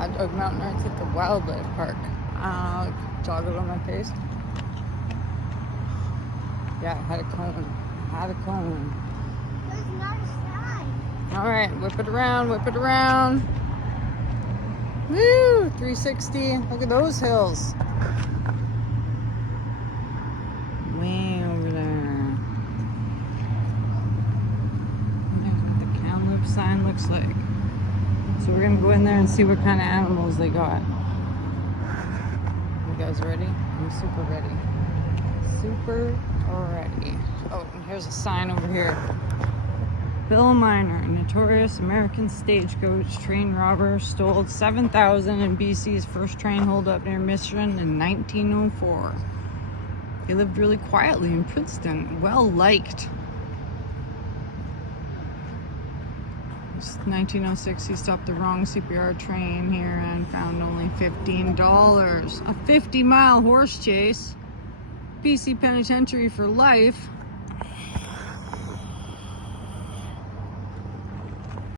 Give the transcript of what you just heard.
Hot Dog Mountain Arts at the Wildlife Park. Jog it on my face. Yeah, I had a cone. There's not a sign. Alright, whip it around, whip it around. Woo! 360. Look at those hills. Way over there. There's what the Kamloops sign looks like. So we're gonna go in there and see what kind of animals they got. You guys ready? I'm super ready. Super ready. Oh, and here's a sign over here. Bill Miner, notorious American stagecoach train robber, stole 7,000 in BC's first train holdup near Mission in 1904. He lived really quietly in Princeton, well liked. 1906, he stopped the wrong CPR train here and found only $15. A 50-mile horse chase. BC Penitentiary for life.